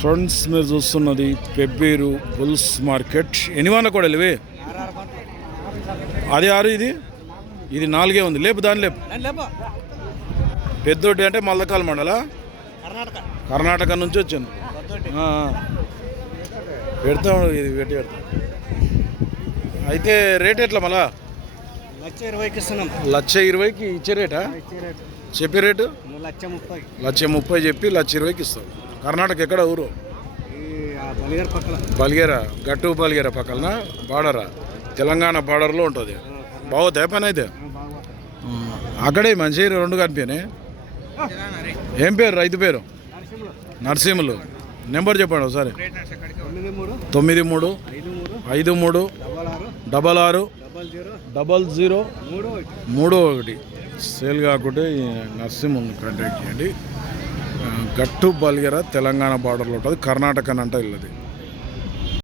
Friends మీరు చూస్తున్నది Pebbair pulls market. ఎన్ని వాన కూడా ఇవి? అది 6, ఇది 4 ఉంది. లేపు దాని లేపు. పెద్దోటి అంటే మల్లకాల మండల కర్ణాటక నుంచి వచ్చింది. పెడతాం, ఇది పెట్టి పెడతాం. అయితే రేట్ ఎట్లా మళ్ళా? 1,20,000 ఇస్తున్నాం. 1,20,000కి ఇచ్చే రేటా? చెప్పే రేటు 1,30,000. 1,30,000 చెప్పి 1,20,000కి ఇస్తాం. కర్ణాటక ఎక్కడ ఊరు? బల్గేర, గట్టు బల్గేర పక్కన బార్డరా, తెలంగాణ బార్డర్లో ఉంటుంది. బాగుతాయి పని అయితే. అక్కడే మంచి 2 కనిపించాయి. ఏం పేరు రైతు పేరు? నరసింహులు. నెంబర్ చెప్పండి ఒకసారి. 93 53 66 00 31. సేల్ కాకుంటే నరసింహుని కాంటాక్ట్ చేయండి. గట్టు బల్గేర తెలంగాణ బార్డర్లో ఉంటుంది. కర్ణాటక అంటే ఇల్లది.